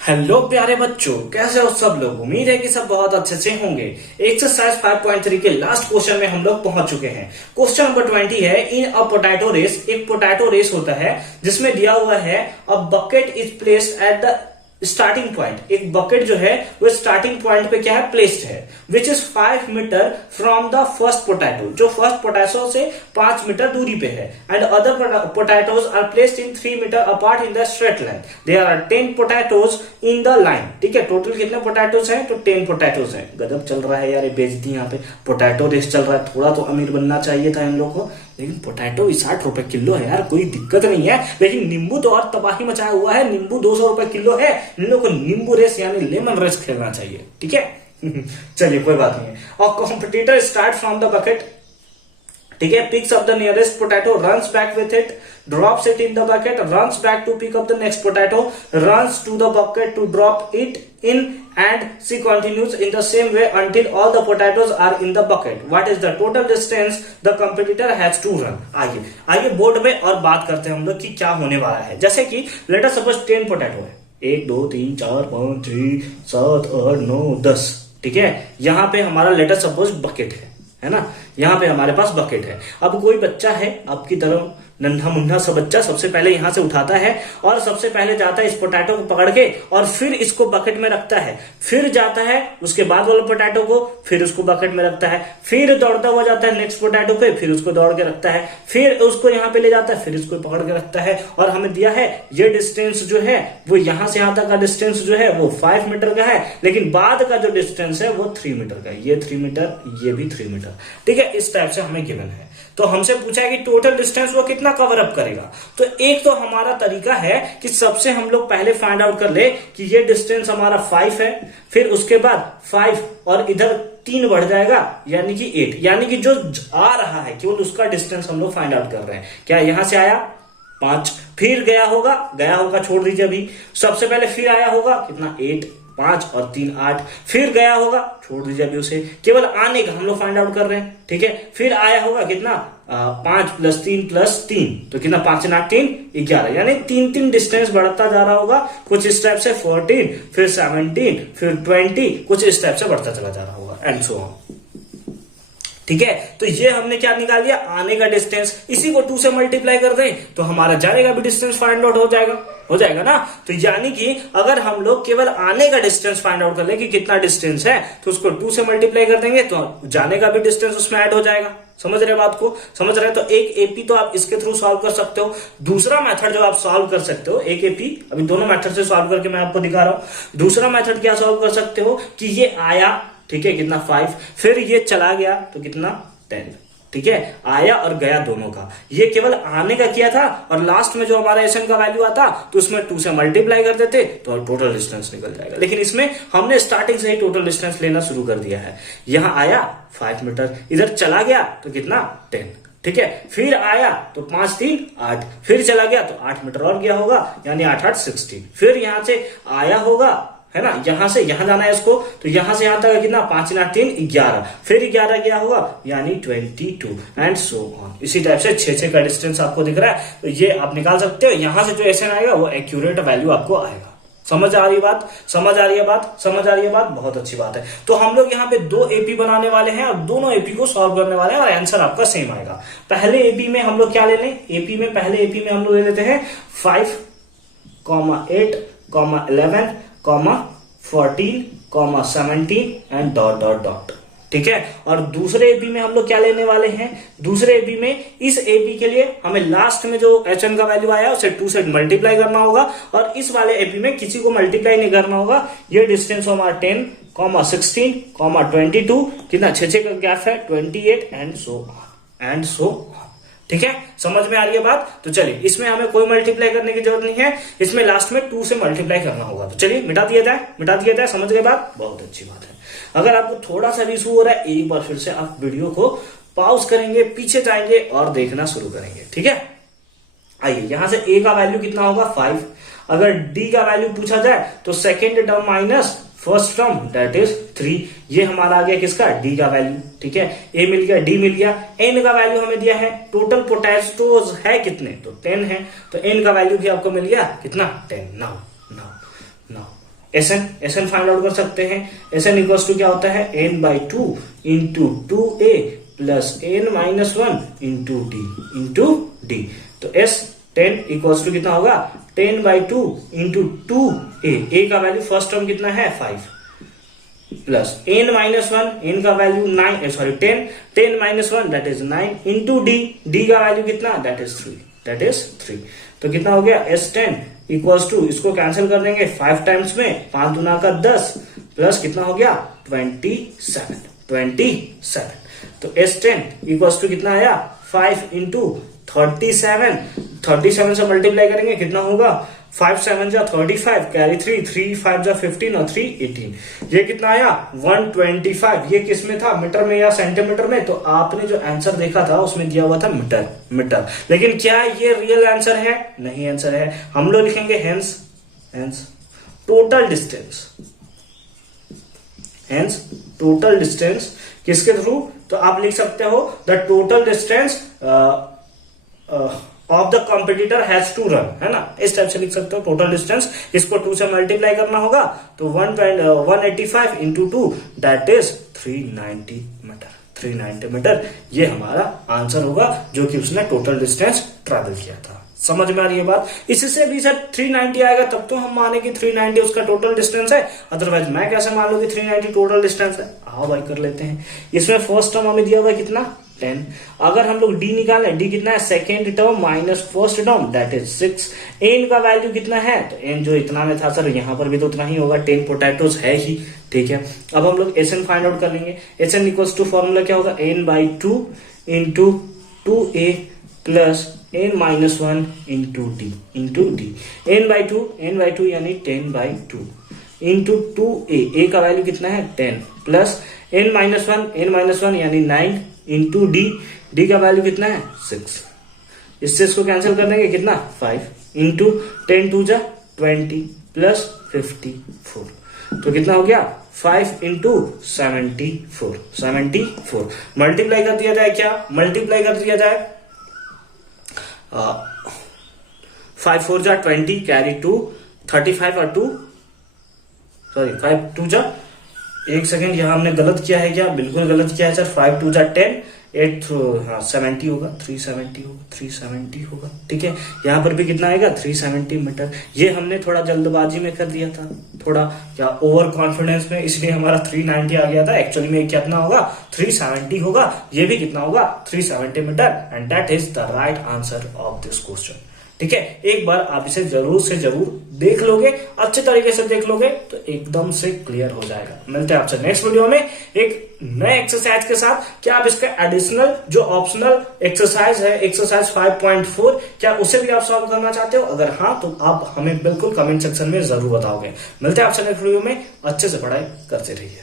Hello प्यारे बच्चों, कैसे हो सब लोग। उम्मीद है कि सब बहुत अच्छे से होंगे। एक्सरसाइज 5.3 के लास्ट क्वेश्चन में हम लोग पहुंच चुके हैं। क्वेश्चन नंबर 20 है, इन अ पोटैटो रेस। एक पोटैटो रेस होता है जिसमें दिया हुआ है a bucket is placed at the starting point. एक बकेट जो है वो स्टार्टिंग पॉइंट पे क्या है, प्लेस्ड है, which is 5 metre from the first potato, जो फर्स्ट पोटैटो से 5 मीटर दूरी पे है। And other potatoes are placed in 3 metre apart in the straight line. There are 10 potatoes in the line. ठीक है, टोटल कितने पोटैटोज हैं, तो 10 पोटैटोज हैं। गजब चल रहा है यार, ये बेइज्जती यहाँ पे पोटैटो रेस चल रहा है। थोड़ा तो अमीर बनना चाहिए था इन लोग को, लेकिन पोटैटो 60 रुपए किलो है यार, कोई दिक्कत नहीं है। लेकिन नींबू तो और तबाही मचाया हुआ है, नींबू 200 रुपए किलो है। इन लोग को नींबू रेस यानी लेमन रेस खेलना चाहिए। ठीक है चलिए कोई बात नहीं है। और competitor start from the bucket, ठीक है, picks up the nearest potato, runs back with it, drops it in the bucket, runs back to pick up the next potato, runs to the bucket to drop it in, and she continues in the same way until all the potatoes are in the bucket. What is the total distance the competitor has to run? आइए board में और बात करते हैं हम लोग कि क्या होने वाला है। जैसे कि लेट अस सपोज 10 पोटैटो है, 1 2 3 4 5 6 7 8 9 10। ठीक है, यहाँ पे हमारा लेट अस सपोज बकेट है ना, यहाँ पे हमारे पास बकेट है। अब कोई बच्चा है आपकी तरह नन्हा मुन्ना सा बच्चा, सबसे पहले यहां से उठाता है और सबसे पहले जाता है इस पोटैटो को पकड़ के और फिर इसको बकेट में रखता है, फिर जाता है उसके बाद वाले पोटैटो को, फिर उसको बकेट में रखता है, फिर दौड़ता हुआ जाता है नेक्स्ट पोटैटो पे, फिर उसको दौड़ के रखता है, फिर उसको यहाँ पे ले जाता है, फिर इसको पकड़ के रखता है। और हमें दिया है ये डिस्टेंस जो है वो यहां से यहां तक का डिस्टेंस जो है वो 5 मीटर का है, लेकिन बाद का जो डिस्टेंस है वो 3 मीटर का है। ये 3 मीटर, ये भी 3 मीटर। ठीक है, इस टाइप से हमें गिवन है। तो हमसे पूछा है कि टोटल डिस्टेंस वो कितना कवर अप करेगा। तो एक तो हमारा तरीका है कि सबसे हम लोग पहले फाइंड आउट कर ले कि ये डिस्टेंस हमारा 5 है, फिर उसके बाद 5 और इधर 3 बढ़ जाएगा यानी कि 8, यानी कि जो आ रहा है केवल उसका डिस्टेंस हम लोग फाइंड आउट कर रहे हैं। क्या यहां से आया 5, फिर गया होगा छोड़ दीजिए अभी, सबसे पहले फिर आया होगा कितना 8, 5 और 3 8, फिर गया होगा, छोड़ दीजिए अभी उसे, केवल आने का हम लोग फाइंड आउट कर रहे हैं। ठीक है, फिर आया होगा कितना 5 + 3 + 3, तो कितना 5 × 3 11, यानी 3 डिस्टेंस बढ़ता जा रहा होगा। कुछ इस टाइप से 14, फिर 17, फिर 20, कुछ इस टाइप से बढ़ता चला जा रहा होगा एंड सो ऑन। ठीक है, तो ये हमने क्या निकाल लिया, आने का डिस्टेंस। इसी को 2 से मल्टीप्लाई कर दें तो हमारा जाने का भी डिस्टेंस फाइंड आउट हो जाएगा ना। तो यानी कि अगर हम लोग केवल आने का डिस्टेंस फाइंड आउट कर ले कि कितना डिस्टेंस है, तो उसको 2 से मल्टीप्लाई कर देंगे तो जाने का भी डिस्टेंस उसमें ऐड हो जाएगा। समझ रहे बात को, समझ रहे? तो एक एपी तो आप इसके थ्रू सॉल्व कर सकते हो। दूसरा मेथड जो आप सॉल्व कर सकते हो, एक एपी अभी दोनों मेथड से सॉल्व करके मैं आपको दिखा रहा हूं। दूसरा मेथड क्या सॉल्व कर सकते हो कि ये आया, ठीक है, कितना 5, फिर ये चला गया तो कितना 10। ठीक है, आया और गया दोनों का, ये केवल आने का किया था और लास्ट में जो हमारा एसएन का वैल्यू आता तो उसमें 2 से मल्टीप्लाई कर देते तो टोटल डिस्टेंस निकल जाएगा। लेकिन इसमें हमने स्टार्टिंग से ही टोटल डिस्टेंस लेना शुरू कर दिया है। यहां आया 5 मीटर, इधर चला गया तो कितना 10। ठीक है, फिर आया तो 5 3 8, फिर चला गया तो 8 मीटर और गया होगा, यानी 8 8 16। फिर यहां से आया होगा, है ना, यहां से यहां जाना है इसको, तो यहां से यहां तक कितना 5 × 3 11, फिर 11 गया होगा यानी 22 एंड सो ऑन। इसी टाइप से 6 का डिस्टेंस आपको दिख रहा है, तो ये आप निकाल सकते हो। यहां से जो एसएन आएगा वो एक्यूरेट वैल्यू आपको आएगा। समझ आ रही है बात, समझ आ रही है बात, बहुत अच्छी बात है। तो हम लोग यहाँ पे 2 एपी बनाने वाले हैं और दोनों एपी को सॉल्व करने वाले हैं और आंसर आपका सेम आएगा। पहले एपी में हम लोग क्या ले लें, पहले एपी में हम लोग ले लेते हैं 5, 8, 11, 14, 17 एंड डॉट डॉट डॉट। ठीक है, और दूसरे एपी में हम लोग क्या लेने वाले हैं, दूसरे एपी में इस एपी के लिए हमें लास्ट में जो एचएन का वैल्यू आया उसे 2 से मल्टीप्लाई करना होगा और इस वाले एपी में किसी को मल्टीप्लाई नहीं करना होगा। ये डिस्टेंस हमारा 10, 16, 22, कितना 6 का गैप है 28 एंड सो। ठीक है, समझ में आ रही है बात? तो चलिए, इसमें हमें कोई मल्टीप्लाई करने की जरूरत नहीं है, इसमें लास्ट में 2 से मल्टीप्लाई करना होगा। तो चलिए मिटा दिया जाए। समझ गए बात? बहुत अच्छी बात है। अगर आपको थोड़ा सा भी इशू हो रहा है, एक बार फिर से आप वीडियो को पॉज करेंगे, पीछे जाएंगे और देखना शुरू करेंगे। ठीक है, आइए यहां से ए का वैल्यू कितना होगा 5। अगर डी का वैल्यू पूछा जाए तो second term minus first term that is 3, ये हमारा आ गया किसका, डी का वैल्यू। ठीक है, ए मिल गया, डी मिल गया। एन का वैल्यू हमें दिया है, टोटल पोटैटोज है कितने, तो 10 है, तो एन का वैल्यू भी आपको मिल गया कितना 10। Now S N find out कर सकते हैं। एस एन इक्वल्स टू क्या होता है, n by 2 into 2a plus n minus 1 into D. तो एस 10 इक्वल्स टू कितना होगा, 10 बाई 2 इंटू 2a का वैल्यू फर्स्ट टर्म कितना है 5 प्लस n माइनस 1, n का value 9 sorry 10 minus 1 that is 9 into D का वैल्यू कितना, दैट इज 3। तो कितना हो गया, S10 इक्वल्स टू, इसको कैंसिल कर देंगे 5 टाइम्स में, 5 दूना का 10 प्लस कितना हो गया 27। तो S10 इक्वल्स टू कितना आया 5 इंटू 37 से मल्टीप्लाई करेंगे कितना होगा, 5 7 जा 35 कैरी 3 5 जा 15 और 3 18। ये कितना आया 125। ये किस में था, मीटर में या सेंटीमीटर में? तो आपने जो आंसर देखा था उसमें दिया हुआ था मीटर। लेकिन क्या ये रियल आंसर है? नहीं आंसर है। हम लोग लिखेंगे हेंस टोटल डिस्टेंस किसके थ्रू? तो आप लिख सकते हो the total distance of the competitor has to run, है ना, इस टाइप से लिख सकते हो टोटल डिस्टेंस। इसको 2 से मल्टीप्लाई करना होगा तो 185 इंटू 2 दैट इज 390 मीटर। ये हमारा आंसर होगा जो कि उसने टोटल डिस्टेंस ट्रैवल किया था। समझ में आ रही है बात? इससे भी सर 390 आएगा तब तो हम माने कि 390 उसका टोटल डिस्टेंस है, अदरवाइज मैं कैसे मान लूं कि 390 टोटल डिस्टेंस है? आओ भाई कर लेते हैं। इसमें फर्स्ट टर्म हमें दिया हुआ कितना 10। अगर हम लोग डी निकालें, डी कितना है, second term minus first term that is 6। N का वैल्यू कितना है, तो एन जो इतना में था सर यहां पर भी तो उतना ही होगा, 10 पोटैटोज है ही, ठीक है। अब हम लोग एस एन फाइंड आउट कर लेंगे। S N equals to formula क्या होगा, n by 2 into 2a plus n minus 1 into D. n by 2 यानी 10 बाई 2 इंटू 2a, का वैल्यू कितना है 10 प्लस n माइनस 1 यानी 9 इंटू डी का वैल्यू कितना है 6। इससे इसको कैंसिल कर देंगे कितना 5 इंटू 10 2 जा 20 प्लस 54। तो कितना हो गया 5 इंटू 74। मल्टीप्लाई कर दिया जाए, क्या मल्टीप्लाई कर दिया जाए, 5 4 जा 20 कैरी 2 35 और 2 सॉरी 5 2 जा, एक सेकेंड यहां हमने गलत किया है क्या, बिल्कुल गलत किया है सर। 5 2 जा 10 8 70 होगा, 370 होगा, ठीक है। यहाँ पर भी कितना आएगा 370 मीटर। ये हमने थोड़ा जल्दबाजी में कर दिया था, थोड़ा क्या ओवर कॉन्फिडेंस में, इसलिए हमारा 390 आ गया था। एक्चुअली में कितना होगा 370 होगा, ये भी कितना होगा 370 metre, and that is the right answer of this question. ठीक है, एक बार आप इसे जरूर से जरूर देख लोगे, अच्छे तरीके से देख लोगे तो एकदम से क्लियर हो जाएगा। मिलते हैं आपसे नेक्स्ट वीडियो में एक नए एक्सरसाइज के साथ। क्या आप इसका एडिशनल जो ऑप्शनल एक्सरसाइज है, एक्सरसाइज 5.4, क्या उसे भी आप सॉल्व करना चाहते हो? अगर हाँ तो आप हमें बिल्कुल कमेंट सेक्शन में जरूर बताओगे। मिलते हैं आपसे नेक्स्ट वीडियो में, अच्छे से पढ़ाई करते रहिए।